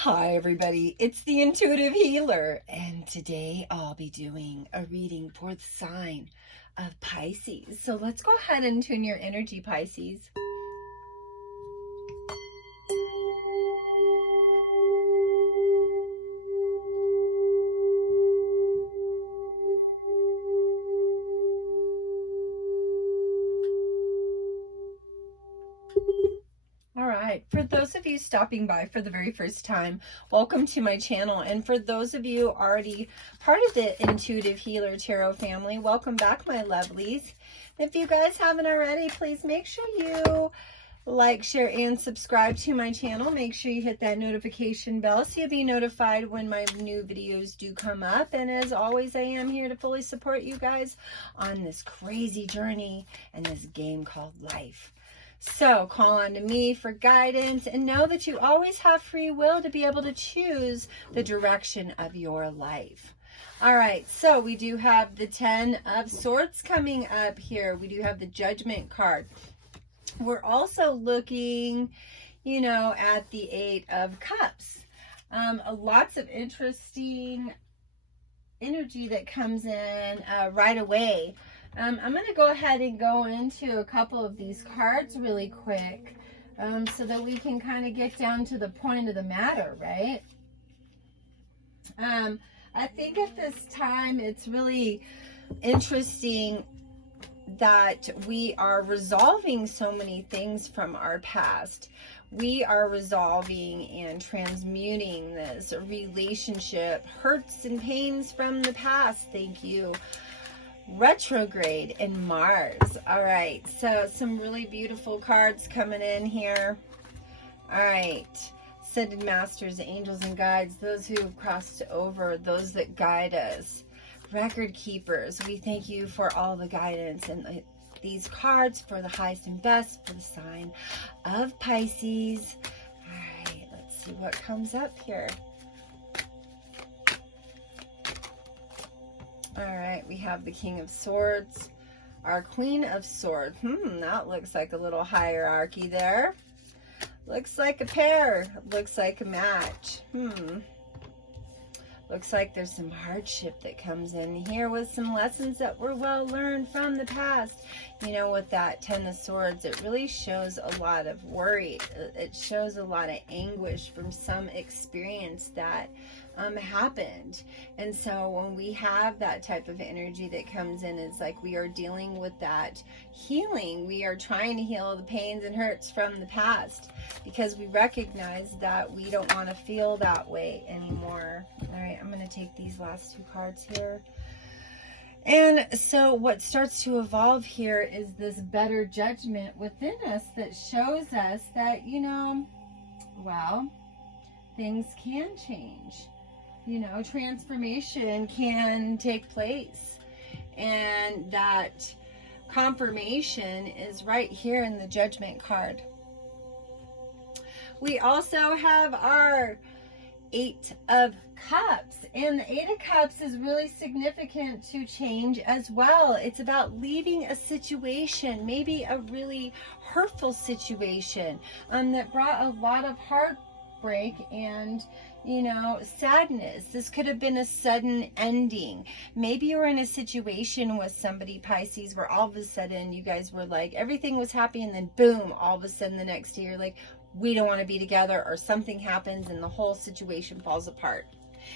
Hi everybody, it's the Intuitive Healer, and today I'll be doing a reading for the sign of Pisces. So let's go ahead and tune your energy, Pisces. All right, for those of you stopping by for the very first time, welcome to my channel. And for those of you already part of the Intuitive Healer Tarot family, welcome back, my lovelies. If you guys haven't already, please make sure you like, share, and subscribe to my channel. Make sure you hit that notification bell so you'll be notified when my new videos do come up. And as always, I am here to fully support you guys on this crazy journey and this game called life. So call on to me for guidance and know that you always have free will to be able to choose the direction of your life. All right, so we do have the 10 of Swords coming up here. We do have the Judgment card. We're also looking, at the 8 of Cups. Lots of interesting energy that comes in right away. I'm going to go ahead and go into a couple of these cards really quick so that we can kind of get down to the point of the matter, right? I think at this time it's really interesting that we are resolving so many things from our past. We are resolving and transmuting this relationship, hurts and pains from the past. Thank you. Retrograde and Mars. All right, so some really beautiful cards coming in here. All right, Ascended Masters, Angels and Guides, those who have crossed over, those that guide us. Record keepers, we thank you for all the guidance and these cards for the highest and best for the sign of Pisces. All right, let's see what comes up here. All right, we have the King of Swords, our Queen of Swords. That looks like a little hierarchy there. Looks like a pair. Looks like a match. Looks like there's some hardship that comes in here with some lessons that were well learned from the past. With that 10 of Swords, it really shows a lot of worry. It shows a lot of anguish from some experience that happened. And so when we have that type of energy that comes in, it's like we are dealing with that healing. We are trying to heal the pains and hurts from the past because we recognize that we don't want to feel that way anymore. All right, I'm going to take these last two cards here. And so what starts to evolve here is this better judgment within us that shows us that, well, things can change. Transformation can take place. And that confirmation is right here in the Judgment card. We also have our 8 of Cups, and the 8 of Cups is really significant to change as well. It's about leaving a situation, maybe a really hurtful situation that brought a lot of heartbreak and sadness. This could have been a sudden ending. Maybe you were in a situation with somebody, Pisces, where all of a sudden you guys were like, everything was happy, and then boom, all of a sudden the next day you're like, we don't want to be together, or something happens and the whole situation falls apart.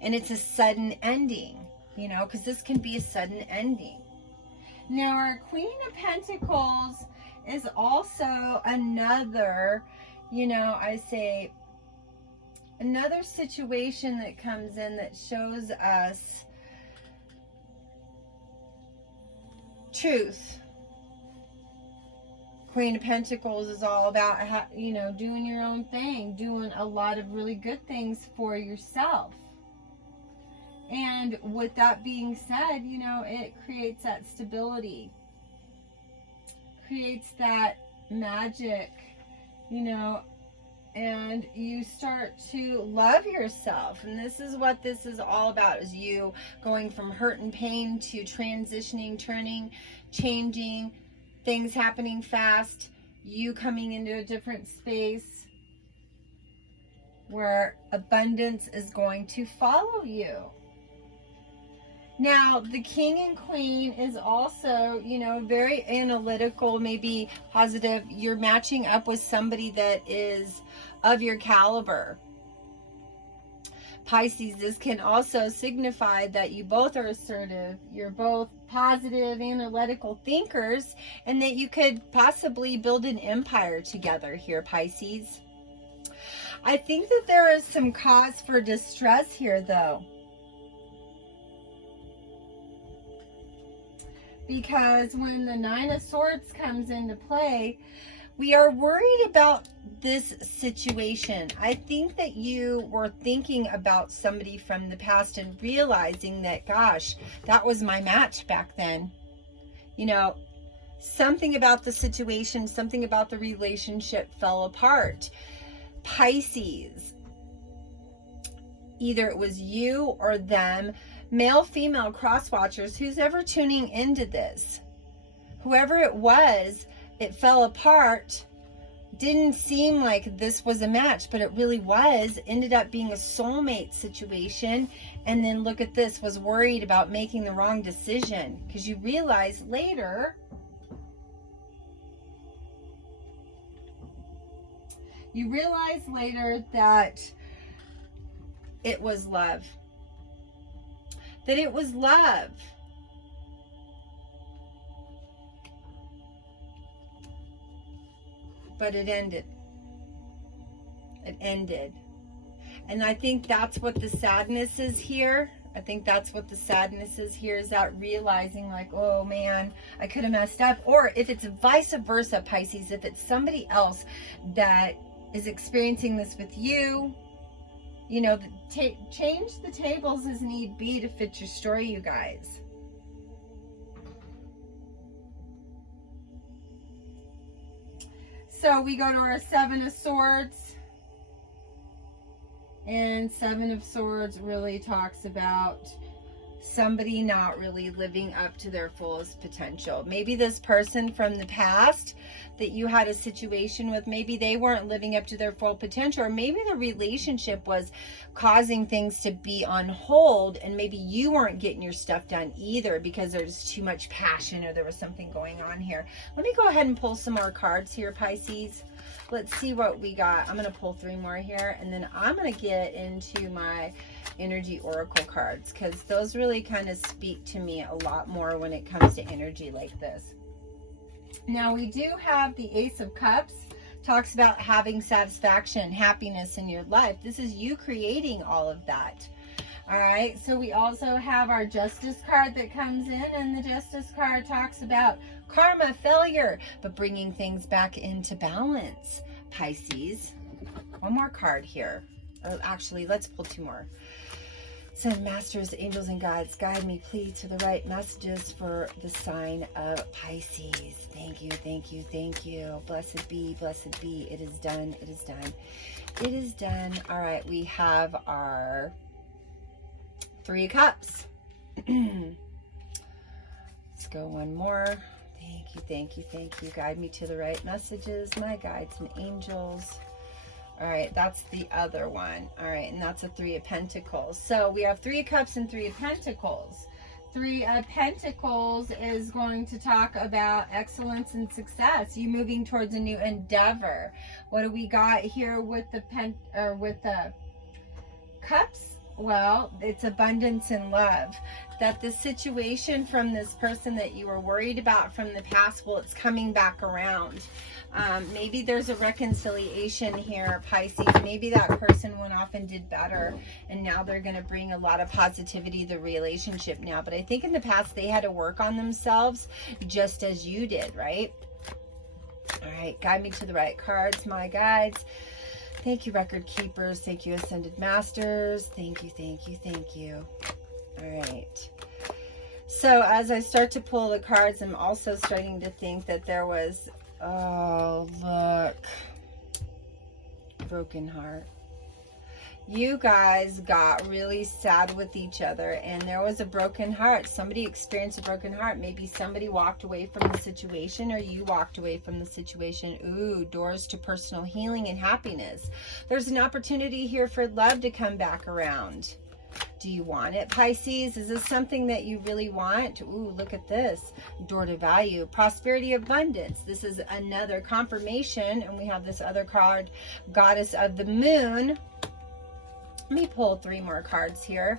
And it's a sudden ending, because this can be a sudden ending. Now, our Queen of Pentacles is also another, another situation that comes in that shows us truth. Queen of Pentacles is all about, doing your own thing, doing a lot of really good things for yourself. And with that being said, it creates that stability, creates that magic, and you start to love yourself. And this is what this is all about, is you going from hurt and pain to transitioning, turning, changing, things happening fast, you coming into a different space. where abundance is going to follow you. Now, the king and queen is also, you know, very analytical, maybe positive. You're matching up with somebody that is of your caliber. Pisces, this can also signify that you both are assertive, you're both positive, analytical thinkers, and that you could possibly build an empire together here, Pisces. I think that there is some cause for distress here, though. Because when the Nine of Swords comes into play, we are worried about this situation. I think that you were thinking about somebody from the past and realizing that, gosh, that was my match back then. You know, something about the situation, something about the relationship fell apart. Pisces, either it was you or them, male, female, cross watchers, who's ever tuning into this, whoever it was, it fell apart, didn't seem like this was a match, but it really was, ended up being a soulmate situation. And then look at this, was worried about making the wrong decision, because you realize later, that it was love. That it was love. But it ended. It ended. And I think that's what the sadness is here. I think that's what the sadness is here, is that realizing like, oh man, I could have messed up. Or if it's vice versa, Pisces, if it's somebody else that is experiencing this with you, you know, change the tables as need be to fit your story, you guys. So we go to our Seven of Swords. And Seven of Swords really talks about somebody not really living up to their fullest potential. Maybe this person from the past that you had a situation with, maybe they weren't living up to their full potential, or maybe the relationship was causing things to be on hold, and maybe you weren't getting your stuff done either because there's too much passion or there was something going on here. Let me go ahead and pull some more cards here, Pisces. Let's see what we got. I'm going to pull 3 more here, and then I'm going to get into my energy oracle cards, because those really kind of speak to me a lot more when it comes to energy like this. Now we do have the Ace of Cups, talks about having satisfaction, happiness in your life. This is you creating all of that. All right, so we also have our Justice card that comes in, and the Justice card talks about karma, failure, but bringing things back into balance, Pisces. One more card here. Or actually, let's pull 2 more. Send masters, angels, and guides, guide me, please, to the right messages for the sign of Pisces. Thank you, thank you, thank you. Blessed be, blessed be. It is done, it is done, it is done. All right, we have our 3 of Cups. Let's go one more. Thank you, thank you, thank you. Guide me to the right messages, my guides and angels. All right, that's the other one. All right, and that's a 3 of Pentacles. So we have 3 of Cups and 3 of Pentacles. 3 of Pentacles is going to talk about excellence and success. You moving towards a new endeavor. What do we got here with the Cups? Well, it's abundance and love. That the situation from this person that you were worried about from the past, well, it's coming back around. Maybe there's a reconciliation here, Pisces. Maybe that person went off and did better, and now they're going to bring a lot of positivity to the relationship now. But I think in the past they had to work on themselves just as you did, right? All right, guide me to the right cards, my guides. Thank you, record keepers. Thank you, ascended masters. Thank you, thank you, thank you. All right. So as I start to pull the cards, I'm also starting to think that there was, oh, look, broken heart. You guys got really sad with each other and there was a broken heart. Somebody experienced a broken heart. Maybe somebody walked away from the situation or you walked away from the situation. Ooh, doors to personal healing and happiness. There's an opportunity here for love to come back around. Do you want it, Pisces? Is this something that you really want? Ooh, look at this. Door to value, prosperity, abundance. This is another confirmation. And we have this other card, Goddess of the Moon. Let me pull 3 more cards here.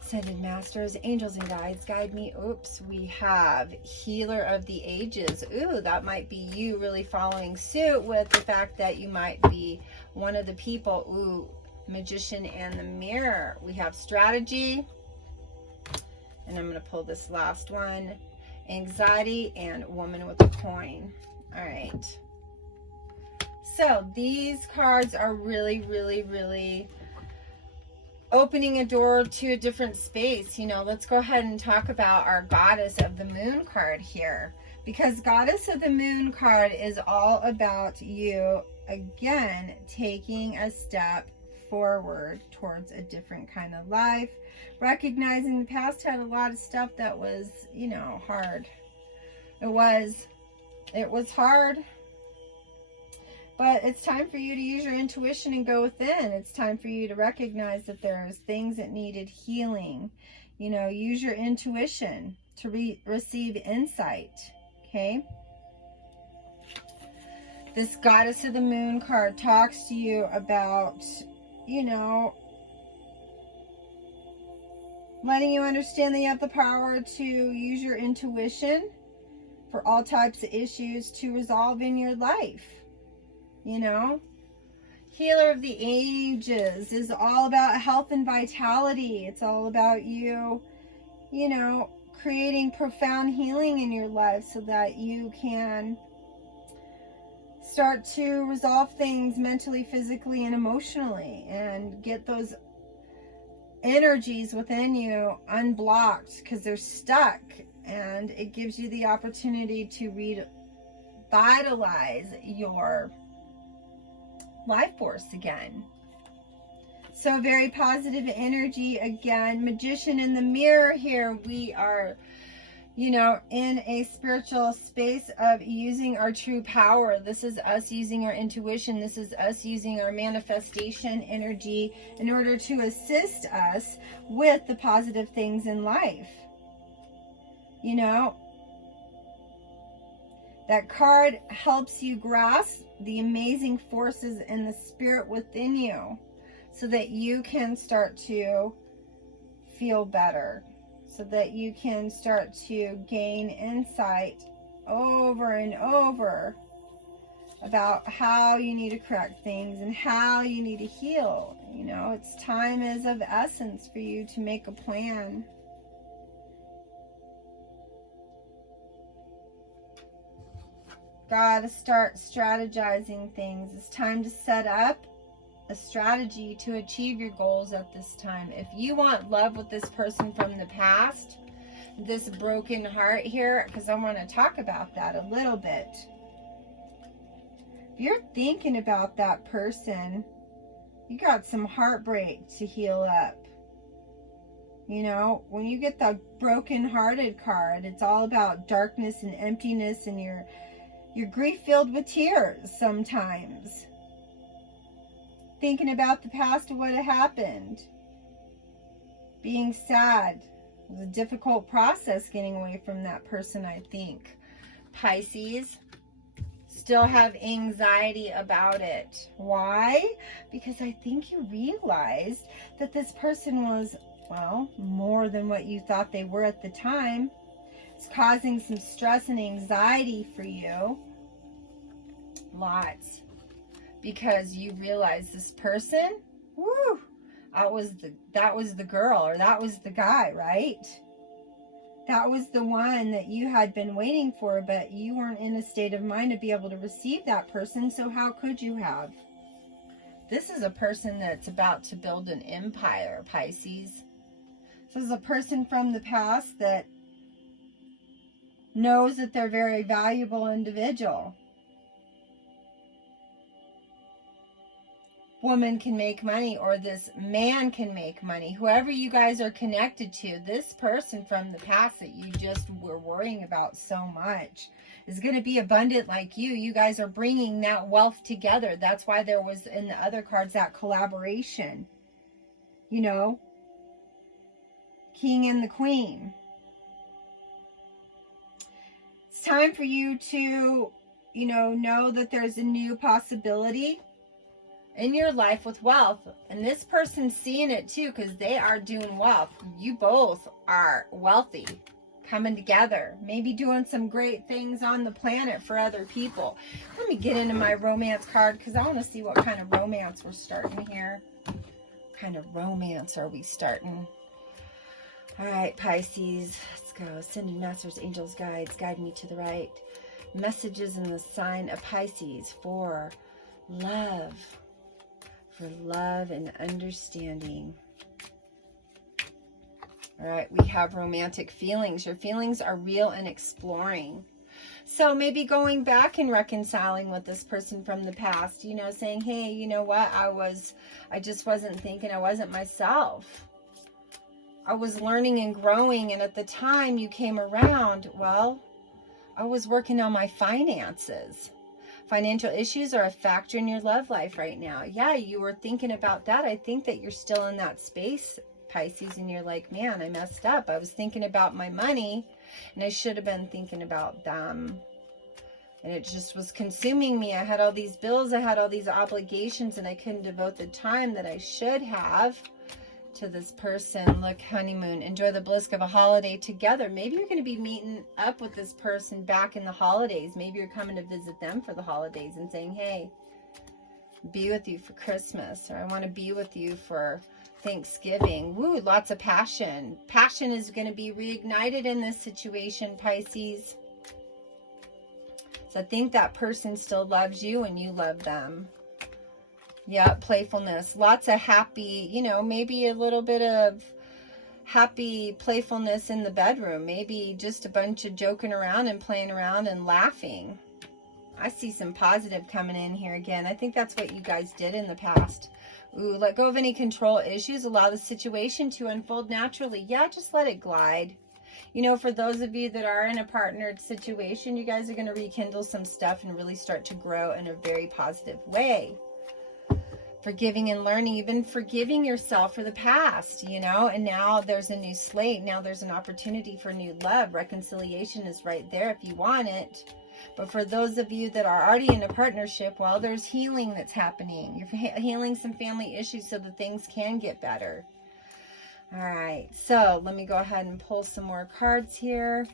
Ascended Masters, Angels and Guides, guide me. Oops, we have Healer of the Ages. Ooh, that might be you really following suit with the fact that you might be one of the people. Ooh, Magician and the Mirror. We have Strategy. And I'm going to pull this last one. Anxiety and Woman with a Coin. All right. So these cards are really, really, really opening a door to a different space. You know, let's go ahead and talk about our Goddess of the Moon card here, because Goddess of the Moon card is all about you again taking a step forward towards a different kind of life, recognizing the past had a lot of stuff that was, you know, hard. It was hard. But it's time for you to use your intuition and go within. It's time for you to recognize that there's things that needed healing. You know, use your intuition to receive insight. Okay? This Goddess of the Moon card talks to you about, you know, letting you understand that you have the power to use your intuition for all types of issues to resolve in your life. You know, Healer of the Ages is all about health and vitality. It's all about you, you know, creating profound healing in your life so that you can start to resolve things mentally, physically, and emotionally and get those energies within you unblocked because they're stuck. And it gives you the opportunity to revitalize your life force again. So very positive energy again. Magician in the Mirror here. We are, you know, in a spiritual space of using our true power. This is us using our intuition. This is us using our manifestation energy in order to assist us with the positive things in life. You know, that card helps you grasp the amazing forces in the spirit within you so that you can start to feel better, so that you can start to gain insight over and over about how you need to correct things and how you need to heal. You know, it's time is of essence for you to make a plan. Gotta start strategizing things. It's time to set up a strategy to achieve your goals at this time. If you want love with this person from the past, this broken heart here, because I want to talk about that a little bit. If you're thinking about that person, you got some heartbreak to heal up. You know, when you get the broken-hearted card, it's all about darkness and emptiness and your grief filled with tears sometimes. Thinking about the past of what had happened. Being sad. It was a difficult process getting away from that person, I think. Pisces still have anxiety about it. Why? Because I think you realized that this person was, well, more than what you thought they were at the time. It's causing some stress and anxiety for you. Lots. Because you realize this person, woo, that was the girl, or that was the guy, right? That was the one that you had been waiting for, but you weren't in a state of mind to be able to receive that person, so how could you have? This is a person that's about to build an empire, Pisces. This is a person from the past that knows that they're a very valuable individual. woman can make money or this man can make money. Whoever you guys are connected to, this person from the past that you just were worrying about so much is going to be abundant like you. You guys are bringing that wealth together. That's why there was in the other cards that collaboration. You know, King and the Queen. It's time for you to, you know that there's a new possibility in your life with wealth. And this person's seeing it too, because they are doing wealth. You both are wealthy, coming together, maybe doing some great things on the planet for other people. Let me get into my romance card, because I want to see what kind of romance we're starting here. What kind of romance are we starting? All right, Pisces, let's go. Ascended Masters, Angels, Guides, guide me to the right. Messages in the sign of Pisces for love. For love and understanding. All right, we have romantic feelings. Your feelings are real and exploring. So maybe going back and reconciling with this person from the past, you know, saying, hey, you know what, I just wasn't thinking, I wasn't myself. I was learning and growing, and at the time you came around, well, I was working on my finances. Financial issues are a factor in your love life right now. Yeah, you were thinking about that. I think that you're still in that space, Pisces, and you're like, man, I messed up. I was thinking about my money, and I should have been thinking about them. And it just was consuming me. I had all these bills. I had all these obligations, and I couldn't devote the time that I should have to this person. Look, honeymoon, enjoy the bliss of a holiday together. Maybe you're going to be meeting up with this person back in the holidays. Maybe you're coming to visit them for the holidays and saying, hey, be with you for Christmas, or I want to be with you for Thanksgiving. Woo, lots of passion. Passion is going to be reignited in this situation, Pisces. So I think that person still loves you and you love them. Yeah, playfulness. Lots of happy, you know, maybe a little bit of happy playfulness in the bedroom. Maybe just a bunch of joking around and playing around and laughing. I see some positive coming in here again. I think that's what you guys did in the past. Ooh, let go of any control issues. Allow the situation to unfold naturally. Yeah, just let it glide. You know, for those of you that are in a partnered situation, you guys are going to rekindle some stuff and really start to grow in a very positive way. Forgiving and learning, even forgiving yourself for the past, you know, and now there's a new slate. Now there's an opportunity for new love. Reconciliation is right there if you want it. But for those of you that are already in a partnership, well, there's healing that's happening. You're healing some family issues so that things can get better. All right, so let me go ahead and pull some more cards here.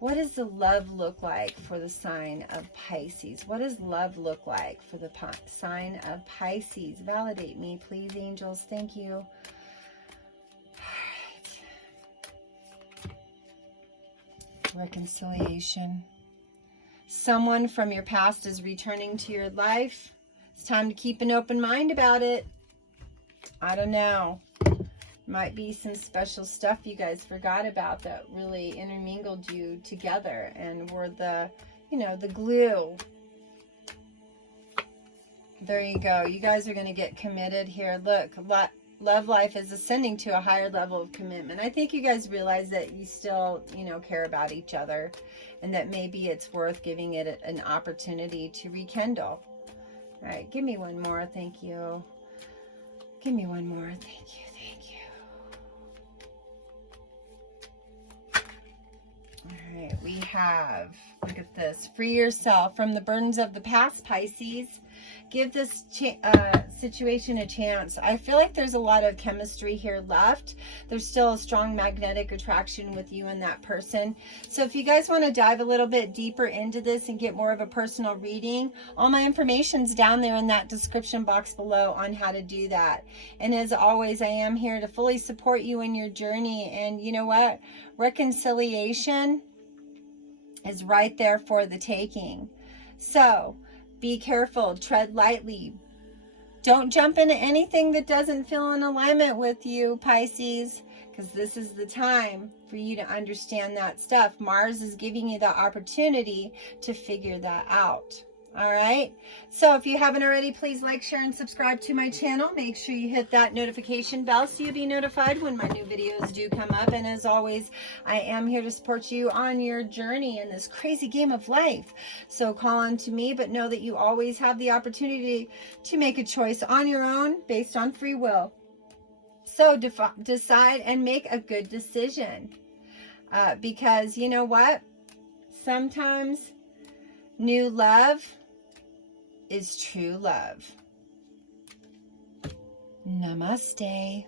What does the love look like for the sign of Pisces? What does love look like for the sign of Pisces? Validate me, please, angels. Thank you. All right. Reconciliation. Someone from your past is returning to your life. It's time to keep an open mind about it. I don't know. Might be some special stuff you guys forgot about that really intermingled you together and were the, you know, the glue. There you go. You guys are going to get committed here. Look, love life is ascending to a higher level of commitment. I think you guys realize that you still, you know, care about each other, and that maybe it's worth giving it an opportunity to rekindle. All right, give me one more. Thank you. Give me one more. Thank you. Thank you. All right, we have, look at this. Free yourself from the burdens of the past, Pisces. Give this situation a chance. I feel like there's a lot of chemistry here left. There's still a strong magnetic attraction with you and that person. So if you guys want to dive a little bit deeper into this and get more of a personal reading, all my information's down there in that description box below on how to do that. And as always, I am here to fully support you in your journey. And you know what? Reconciliation is right there for the taking. So be careful, tread lightly. Don't jump into anything that doesn't feel in alignment with you, Pisces, because this is the time for you to understand that stuff. Mars is giving you the opportunity to figure that out. All right. So if you haven't already, please like, share, and subscribe to my channel. Make sure you hit that notification bell so you'll be notified when my new videos do come up. And as always, I am here to support you on your journey in this crazy game of life. So call on to me, but know that you always have the opportunity to make a choice on your own based on free will. So decide and make a good decision. Because you know what? Sometimes new love is true love. Namaste.